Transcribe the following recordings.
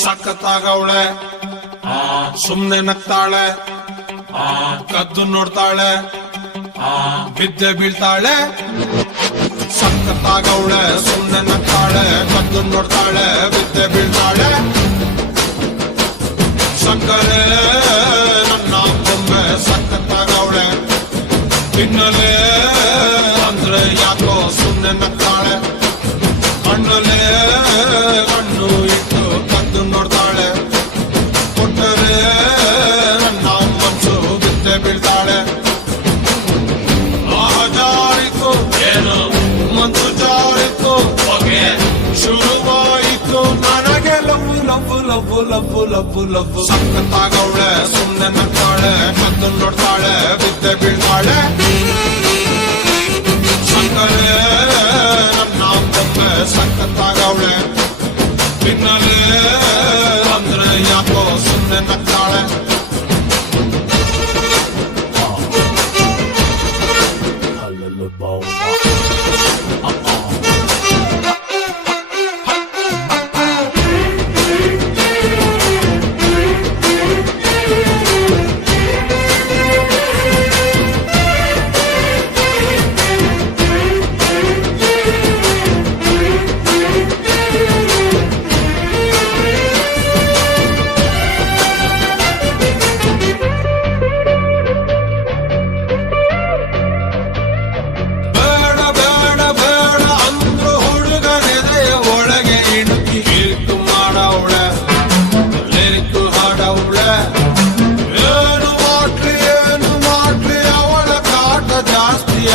ಸಖತ್ತಾಗವಳೆ ಸುಮ್ನೆ ನಗ್ತಾಳೆ ಕದ್ದು ನೋಡ್ತಾಳೆ ಬಿದ್ದೆ ಬೀಳ್ತಾಳೆ ಸಖತ್ತಾಗವಳೆ ಸುಮ್ನೆ ನಗ್ತಾಳೆ ಕದ್ದು ನೋಡ್ತಾಳೆ ಬಿದ್ದೆ ಬೀಳ್ತಾಳೆ ಸಕ್ಕರೆ ನನ್ನ ಬೊಮ್ಮೆ ಸಖತ್ತಾಗವಳೆ ತಿನ್ನಲೆ ಅಂದ್ರೆ ಯಾಕೋ ಸುಮ್ನೆ ನಗ್ತಾಳೆ ಕಣ್ಣಲೆ ಕಣ್ಣು ಇಟ್ಟು ಕದ್ದು ನೋಡ್ತಾಳೆ ಕೊಟ್ಟರೆ ನನ್ನ ಮನಸ್ಸು ಬಿದ್ದೆ ಬೀಳ್ತಾಳೆ ಜಾರಿತು ಏನು ಮನಸ್ಸು ಜಾರಿತು ಹೊಗೆ ಶುರುವಾಯಿತು ನನಗೆ love love love love love love ಸಖತ್ತಾಗವಳೆ ಸುಮ್ನೆ ನಗ್ತಾಳೆ ಕದ್ದು ನೋಡ್ತಾಳೆ ಬಿದ್ದೆ ಬೀಳ್ತಾಳೆ ಸಕ್ಕರೆ ನನ್ನ ಬೊಮ್ಮೆ ಸಖತ್ತಾಗವಳೆ ತಿನ್ನಲೆ ಅಂದ್ರೆ ಯಾಕೋ ಸುಮ್ನೆ ನಗ್ತಾಳೆ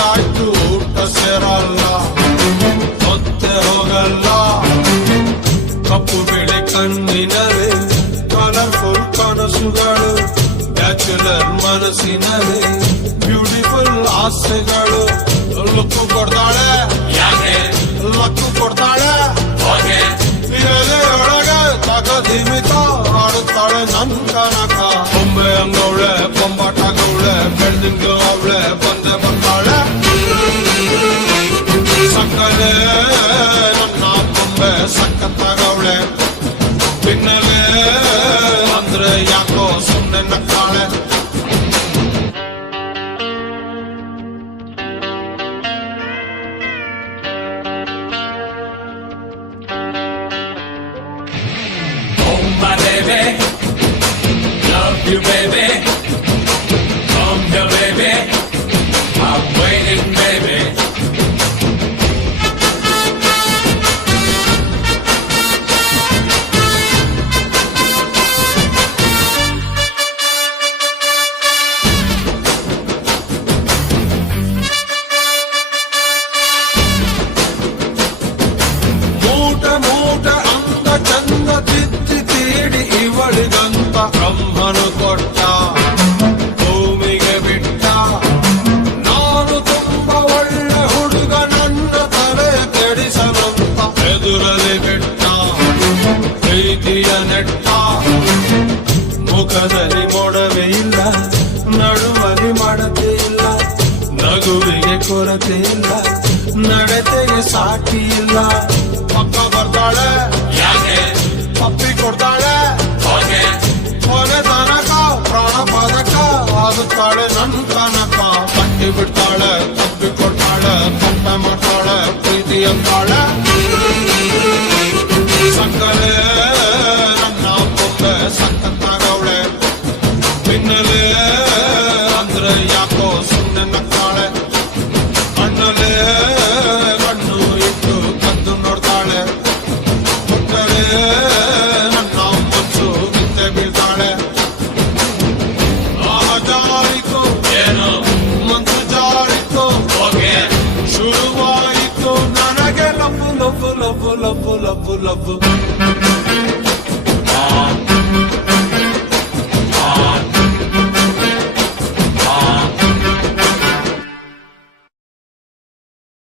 ಆಯ್ತು ಊಟ ಸೇರಲ್ಲ ಹೊತ್ತೆ ಹೋಗಲ್ಲ ಕಪ್ಪು ಬಿಳಿ ಕಣ್ಣಿನರೆ ಕಲರ್ಫುಲ್ ಕನಸುಗಳು ಬ್ಯಾಚುಲರ್ ಮನಸ್ಸಿನರೆ ಬ್ಯೂಟಿಫುಲ್ ಆಸೆಗಳು ಲಕ್ಕು ಕೊಡ್ತಾಳೆ ಯಾಕೆ ಲಕ್ಕು ಕೊಡ್ತಾಳೆ ಎದೆಯೊಳಗೆ ತಗದಿಮಿತ ಆಡುತ್ತಾಳೆ ನನ್ ಕನಕ ಬೊಂಬೆ ಅಂಗವಳೆ ಬೊಂಬಾಟಾಗವಳೆ ಬೆಳ್ದಿಂಗ ಅವಳೆ ಬಂದೆ ಬರ್ತಾಳೆ ಸಕ್ಕರೆ ನನ್ನ ಬೊಂಬೆ ಸಖತ್ತಾಗವಳೆ ತಿನ್ನಲೆ ಅಂದ್ರೆ ಯಾಕೋ ಸುಮ್ಮನೆ ನಗ್ತಾಳೆ My baby, love you baby, come here baby, I'm waiting baby. ಮೂಟ ಅಂದ ಚಂದ ತಿದ್ದಿ ತೀಡಿ ಇವಳಿಗಂತ ಬ್ರಹ್ಮನು ಕೊಟ್ಟ ಭೂಮಿಗೆ ಬಿಟ್ಟ ನಾನು ತುಂಬ ಒಳ್ಳೆ ಹುಡುಗ ನನ್ನ ತಲೆ ಕೆಡಿಸಲಂತ ಎದುರಲ್ಲಿ ಬಿಟ್ಟ ಪ್ರೀತಿಯ ನೆಟ್ಟ ಮುಖದಲ್ಲಿ ಮೊಡವೆ ಇಲ್ಲ ನಡುವಲಿ ಮಾಡತೆ ಇಲ್ಲ ನಗುವಿಗೆ ಕೊರತೆ ಇಲ್ಲ ನಡತೆಗೆ ಸಾಟಿ ಇಲ್ಲ ಪಕ್ಕ ಬರ್ತಾಳೆ ಯಾಕೆ